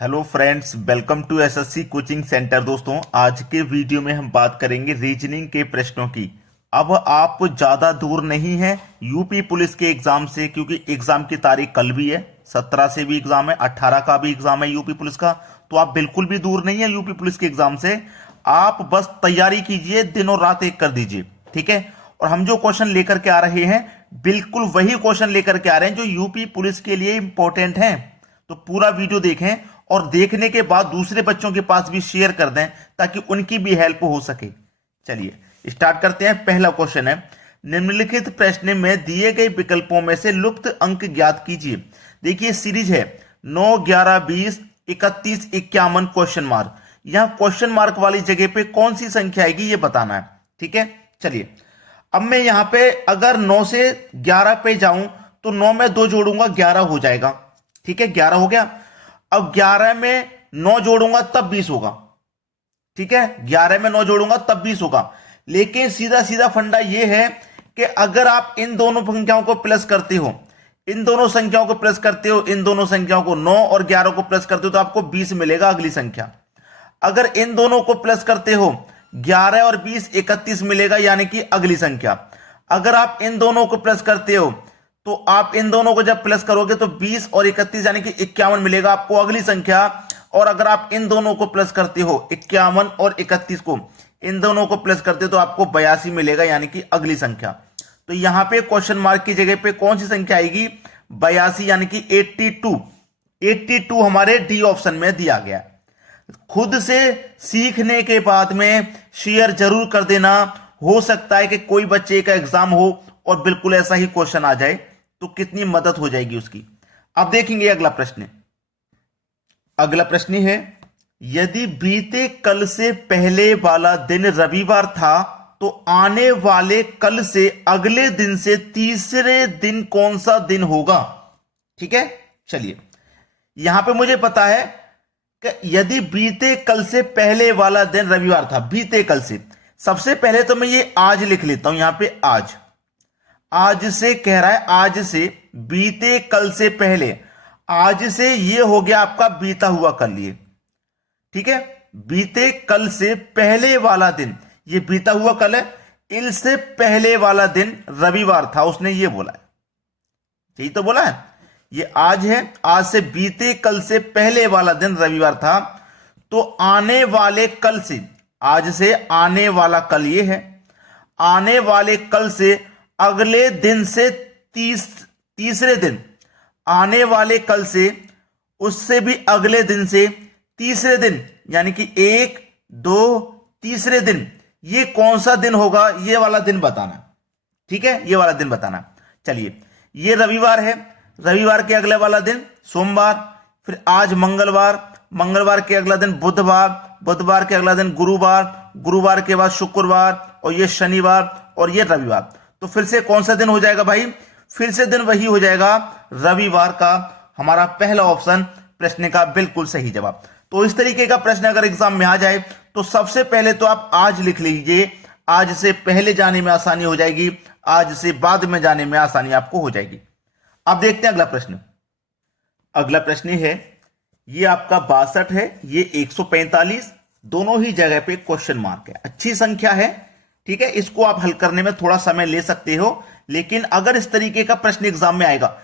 Hello friends, welcome to SSC coaching centre. दोस्तों, आज के वीडियो में हम बात करेंगे रीजनिंग के प्रश्नों की। अब आप ज़्यादा दूर नहीं हैं यूपी पुलिस के एग्जाम से, क्योंकि एग्जाम की तारीख कल भी है, 17 से भी एग्जाम है, 18 का भी एग्जाम है यूपी पुलिस का। तो आप बिल्कुल भी दूर नहीं है यूपी पुलिस के एग्जाम से। आप बस तैयारी कीजिए, दिनों रात एक कर दीजिए, ठीक है। और हम जो क्वेश्चन लेकर के आ रहे हैं, बिल्कुल वही क्वेश्चन लेकर के आ रहे हैं जो यूपी पुलिस के लिए इंपॉर्टेंट हैं। तो पूरा वीडियो देखें और देखने के बाद दूसरे बच्चों के पास भी शेयर कर दें ताकि उनकी भी हेल्प हो सके। चलिए स्टार्ट करते हैं। पहला क्वेश्चन है, निम्नलिखित प्रश्न में दिए गए विकल्पों में से लुप्त अंक ज्ञात कीजिए। देखिए सीरीज है 9, 11, 20, 31, 51 क्वेश्चन मार्क। यहां क्वेश्चन मार्क वाली जगह पे कौन सी संख्या आएगी ये बताना है, ठीक है। चलिए अब मैं यहां पे अगर 9 से 11 पे जाऊं तो 9 में 2 जोड़ूंगा 11 हो जाएगा, ठीक है, 11 हो गया। अब 11 में 9 जोड़ूंगा तब 20 होगा, ठीक है, 11 में 9 जोड़ूंगा तब 20 होगा। लेकिन सीधा सीधा फंडा यह है कि अगर आप इन दोनों संख्याओं को प्लस करते हो, इन दोनों संख्याओं को प्लस करते हो, इन दोनों संख्याओं को 9 और 11 को प्लस करते हो तो आपको 20 मिलेगा अगली संख्या। अगर इन दोनों को प्लस करते हो 11 और 20 31 मिलेगा, यानी कि अगली संख्या। अगर आप इन दोनों को प्लस करते हो तो आप इन दोनों को जब प्लस करोगे तो 20 और 31 यानी कि 51 मिलेगा आपको अगली संख्या। और अगर आप इन दोनों को प्लस करते हो 51 और 31 को, इन दोनों को प्लस करते हो तो आपको 82 मिलेगा, यानी कि अगली संख्या। तो यहां पे क्वेश्चन मार्क की जगह पे कौन सी संख्या आएगी? 82, यानी कि 82। 82 हमारे डी ऑप्शन में दिया गया। खुद से सीखने के बाद में शेयर जरूर कर देना। हो सकता है कि कोई बच्चे का एग्जाम हो और बिल्कुल ऐसा ही क्वेश्चन आ जाए, तो कितनी मदद हो जाएगी उसकी। अब देखेंगे अगला प्रश्न। अगला प्रश्न है, यदि बीते कल से पहले वाला दिन रविवार था तो आने वाले कल से अगले दिन से तीसरे दिन कौन सा दिन होगा? ठीक है, चलिए यहां पे मुझे पता है कि यदि बीते कल से पहले वाला दिन रविवार था, बीते कल से, सबसे पहले तो मैं ये आज लिख लेता हूं। यहां पे आज से कह रहा है, आज से बीते कल से पहले, आज से ये हो गया आपका बीता हुआ कल, ये ठीक है। बीते कल से पहले वाला दिन, ये बीता हुआ कल है। इससे पहले वाला दिन रविवार था, उसने ये बोला है, यही तो बोला है। ये आज है, आज से बीते कल से पहले वाला दिन रविवार था। तो आने वाले कल से, आज से आने वाला कल ये है, आने वाले कल से अगले दिन से तीसरे दिन, आने वाले कल से उससे भी अगले दिन से तीसरे दिन, यानी कि 1, 2, तीसरे दिन, ये कौन सा दिन होगा? ये वाला दिन बताना, ठीक है, ये वाला दिन बताना। चलिए ये रविवार है, रविवार के अगले वाला दिन सोमवार, फिर आज मंगलवार, मंगलवार के अगला दिन बुधवार, बुधवार के अगला दिन गुरुवार, गुरुवार के बाद शुक्रवार, और ये शनिवार, और ये रविवार। तो फिर से कौन सा दिन हो जाएगा भाई? फिर से दिन वही हो जाएगा रविवार का। हमारा पहला ऑप्शन प्रश्न का बिल्कुल सही जवाब। तो इस तरीके का प्रश्न अगर एग्जाम में आ जाए तो सबसे पहले तो आप आज लिख लीजिए, आज से पहले जाने में आसानी हो जाएगी, आज से बाद में जाने में आसानी आपको हो जाएगी। अब देखते हैं अगला प्रश्न। अगला प्रश्न है, ये आपका 62 है, ये 145, दोनों ही जगह पे क्वेश्चन मार्क है। अच्छी संख्या है, ठीक है, इसको आप हल करने में थोड़ा समय ले सकते हो। लेकिन अगर इस तरीके का प्रश्न एग्जाम में आएगा,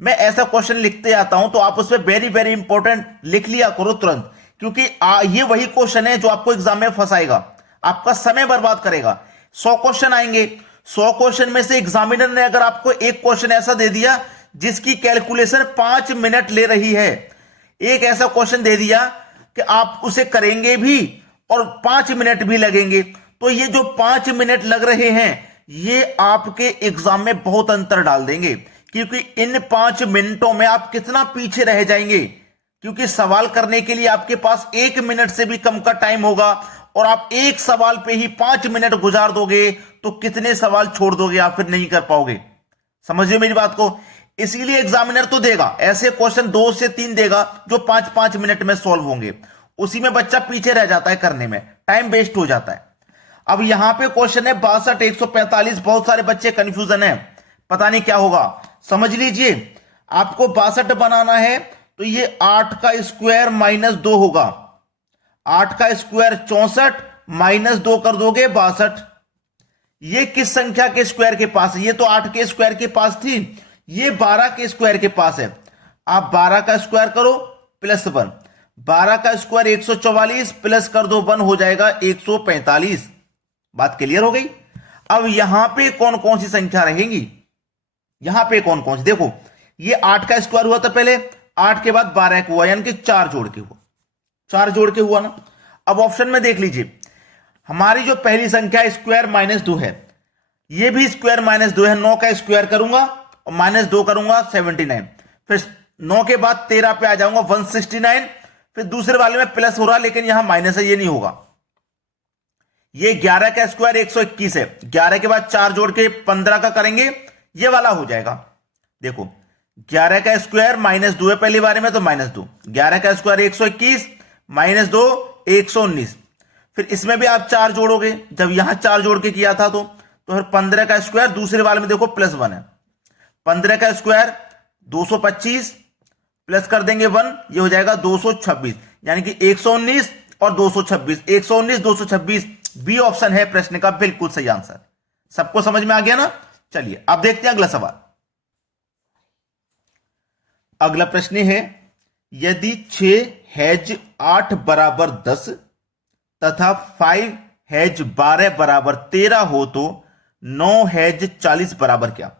मैं ऐसा क्वेश्चन लिखते आता हूं तो आप उस पर वेरी वेरी इंपॉर्टेंट लिख लिया करो तुरंत, क्योंकि ये वही क्वेश्चन है जो आपको एग्जाम में फंसाएगा, आपका समय बर्बाद करेगा। 100 क्वेश्चन आएंगे, 100 क्वेश्चन में से एग्जामिनर ने अगर आपको एक क्वेश्चन ऐसा दे दिया जिसकी कैलकुलेशन 5 मिनट ले रही है, एक ऐसा क्वेश्चन दे दिया कि आप उसे करेंगे भी और 5 मिनट भी लगेंगे, तो ये जो 5 मिनट लग रहे हैं ये आपके एग्जाम में बहुत अंतर डाल देंगे। क्योंकि इन 5 मिनटों में आप कितना पीछे रह जाएंगे, क्योंकि सवाल करने के लिए आपके पास 1 मिनट से भी कम का टाइम होगा, और आप एक सवाल पे ही 5 मिनट गुजार दोगे तो कितने सवाल छोड़ दोगे आप, फिर नहीं कर पाओगे। समझिए मेरी बात को। इसीलिए एग्जामिनर तो देगा ऐसे क्वेश्चन 2 से 3 देगा जो 5-5 मिनट में सॉल्व होंगे, उसी में बच्चा पीछे रह जाता है, करने में टाइम वेस्ट हो जाता है। अब यहां पे क्वेश्चन है 62, 145, बहुत सारे बच्चे कंफ्यूजन है, पता नहीं क्या होगा। समझ लीजिए, आपको 62 बनाना है तो ये 8 का स्क्वायर माइनस 2 होगा। 8 का स्क्वायर 64 माइनस 2 कर दोगे 62। ये किस संख्या के स्क्वायर के पास है? ये तो 8 के स्क्वायर के पास थी, ये 12 के स्क्वायर के पास है। आप 12 का स्क्वायर करो प्लस 1, 12 का स्क्वायर 144 प्लस कर दो 1 हो जाएगा 145। बात क्लियर हो गई? अब यहां पे कौन कौन सी संख्या रहेंगी? यहां पे कौन कौन सी, देखो ये 8 का स्क्वायर हुआ था पहले, 8 के बाद 12 हुआ, यानी कि 4 जोड़ के हुआ, 4 जोड़ के हुआ ना। अब ऑप्शन में देख लीजिए, हमारी जो पहली संख्या स्क्वायर माइनस 2 है, ये भी स्क्वायर माइनस 2 है। 9 का स्क्वायर करूंगा और माइनस 2 करूंगा 79, फिर 9 के बाद 13 पे आ जाऊंगा 169, फिर दूसरे वाले में प्लस हो रहा लेकिन यहां माइनस है, ये नहीं होगा। ये 11 का स्क्वायर 121 है, 11 के बाद 4 जोड़ के 15 का करेंगे, ये वाला हो जाएगा। देखो 11 का स्क्वायर माइनस 2 है पहली बारे में, तो माइनस 2, 11 का स्क्वायर 121 माइनस 2 119, फिर इसमें भी आप 4 जोड़ोगे, जब यहां 4 जोड़ के किया था तो फिर 15 का स्क्वायर दूसरे वाले में देखो प्लस 1 है, 15 का स्क्वायर 225 प्लस कर देंगे 1, ये हो जाएगा 226, यानी कि 119 और 226, 119 226 बी ऑप्शन है प्रश्न का बिल्कुल सही आंसर। सबको समझ में आ गया ना? चलिए अब देखते हैं अगला सवाल। अगला प्रश्न है, यदि 6 हैज 8 बराबर 10 तथा 5 हैज 12 बराबर 13 हो तो 9 हैज 40 बराबर क्या?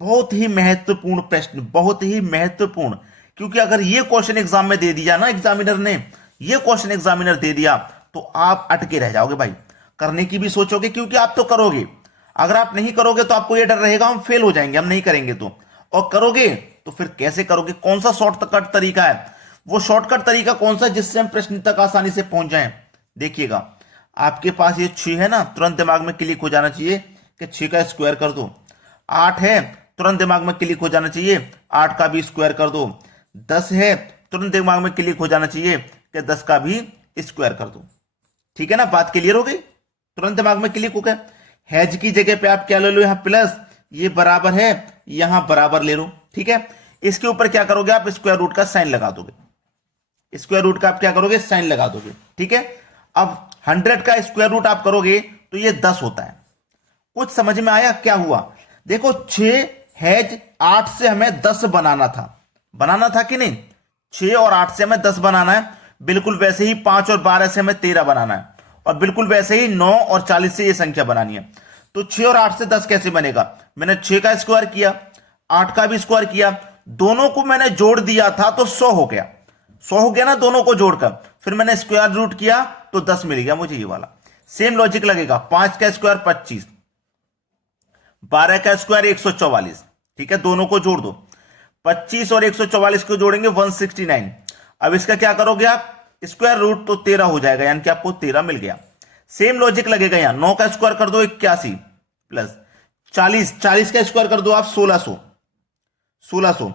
बहुत ही महत्वपूर्ण प्रश्न, बहुत ही महत्वपूर्ण, क्योंकि अगर ये क्वेश्चन एग्जाम में दे दिया ना, एग्जामिनर ने ये क्वेश्चन एग्जामिनर दे दिया तो आप अटके रह जाओगे भाई, करने की भी सोचोगे, क्योंकि आप तो करोगे। अगर आप नहीं करोगे तो आपको ये डर रहेगा हम फेल हो जाएंगे, हम नहीं करेंगे तो, और करोगे तो फिर कैसे करोगे? कौन सा शॉर्टकट तरीका है? वो शॉर्टकट तरीका कौन सा जिससे हम प्रश्न तक आसानी से पहुंच जाएं? देखिएगा, आपके पास ये 6 है ना, तुरंत दिमाग में क्लिक हो जाना चाहिए कि 6 का स्क्वायर कर दो। 8 है, तुरंत दिमाग में क्लिक हो जाना चाहिए 8 का भी स्क्वायर कर दो। 10 है, तुरंत दिमाग में क्लिक हो जाना चाहिए कि 10 का भी स्क्वायर कर दो। ठीक है ना, बात क्लियर हो गई? तुरंत दिमाग में क्लिक हो गया। हैज की जगह पे आप क्या ले लो, यहां प्लस, ये बराबर है, यहां बराबर ले लो। ठीक है, इसके ऊपर क्या करोगे आप? स्क्वायर रूट का साइन लगा दोगे। स्क्वायर रूट का आप क्या करोगे? साइन लगा दोगे। ठीक है, अब 100 का स्क्वायर रूट आप करोगे तो ये 10 होता है। कुछ समझ में आया क्या हुआ? देखो 6 हैज 8 से हमें 10 बनाना था कि नहीं? 6 और 8 से हमें 10 बनाना है, बिल्कुल वैसे ही 5 और 12 से हमें 13 बनाना है, और बिल्कुल वैसे ही 9 और 40 से ये संख्या बनानी है। तो 6 और 8 से 10 कैसे बनेगा? मैंने 6 का स्क्वायर किया, 8 का भी स्क्वायर किया, दोनों को मैंने जोड़ दिया था तो 100 हो गया। 100 हो गया ना दोनों को जोड़कर, फिर मैंने स्क्वायर रूट किया तो 10 मिल गया मुझे, ये वाला। सेम लॉजिक लगेगा। 5 का स्क्वायर 25, 12 का स्क्वायर 144। ठीक है, दोनों को जोड़ दो, 25 और 144 को जोड़ेंगे 169। अब इसका क्या करोगे आप? स्क्वायर रूट, तो 13 हो जाएगा, यानी कि आपको 13 मिल गया। सेम लॉजिक लगेगा यहां। 9 का स्क्वायर कर दो 81 प्लस 40, 40 का स्क्वायर कर दो आप 1600,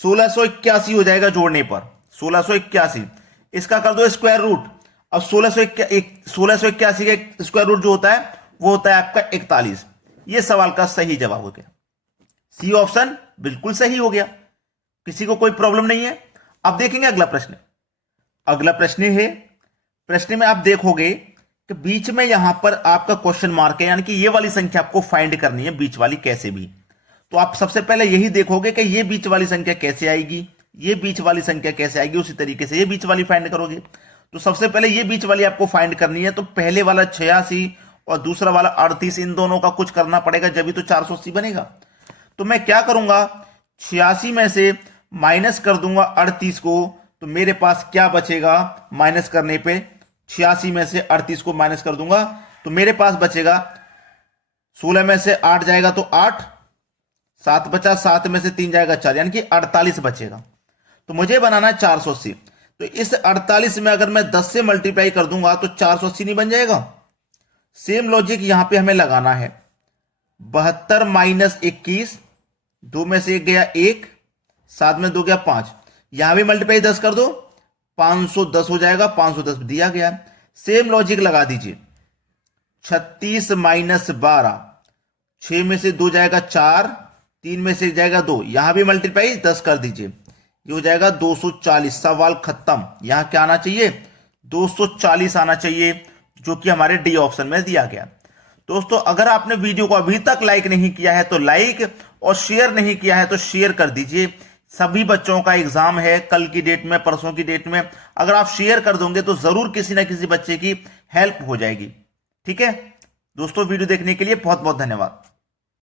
1681 हो जाएगा जोड़ने पर, 1681। इसका कर दो स्क्वायर रूट। अब 1681 का स्क्वायर रूट जो होता है वो होता है आपका 41। ये सवाल का सही जवाब हो गया। सी ऑप्शन बिल्कुल सही हो गया, किसी को कोई प्रॉब्लम नहीं है। अब देखेंगे अगला प्रश्न। अगला प्रश्न है, प्रश्न में आप देखोगे कि बीच में यहां पर आपका क्वेश्चन मार्क है, यानी कि ये वाली संख्या आपको फाइंड करनी है, बीच वाली कैसे भी। तो आप सबसे पहले यही देखोगे कि ये बीच वाली संख्या कैसे आएगी, ये बीच वाली संख्या कैसे आएगी, उसी तरीके से ये बीच वाली फाइंड करोगे। तो सबसे पहले ये बीच वाली आपको फाइंड करनी है, तो पहले वाला 86 और दूसरा वाला 38, इन दोनों का कुछ करना पड़ेगा, जब भी तो 480 बनेगा। तो मैं क्या करूंगा, 86 में से माइनस कर दूंगा 38 को, तो मेरे पास क्या बचेगा? माइनस करने पे 86 में से 38 को माइनस कर दूंगा तो मेरे पास बचेगा 16 में से 8 जाएगा तो 8, 7 बचा, 7 में से 3 जाएगा 4, यानी कि 48 बचेगा। तो मुझे बनाना है 480। तो इस 48 में अगर मैं 10 से मल्टीप्लाई कर दूंगा तो 480 नहीं बन जाएगा? सेम लॉजिक यहां पे हमें लगाना है। 72 माइनस 21, 2 में से 1 गया 1, 7 में 2 गया 5, यहां भी मल्टीप्लाई 10 कर दो, 510 हो जाएगा, 510 दिया गया। सेम लॉजिक लगा दीजिए। 36 माइनस 12, 6 में से 2 जाएगा 4, 3 में से जाएगा 2, यहां भी मल्टीप्लाई 10 कर दीजिए, ये हो जाएगा 240। सवाल खत्म। यहां क्या आना चाहिए? 240 आना चाहिए, जो कि हमारे डी ऑप्शन में दिया गया। दोस्तों, अगर आपने वीडियो को अभी तक लाइक नहीं किया है तो लाइक, और शेयर नहीं किया है तो शेयर कर दीजिए। सभी बच्चों का एग्जाम है कल की डेट में, परसों की डेट में। अगर आप शेयर कर दोगे तो जरूर किसी ना किसी बच्चे की हेल्प हो जाएगी। ठीक है दोस्तों, वीडियो देखने के लिए बहुत बहुत धन्यवाद।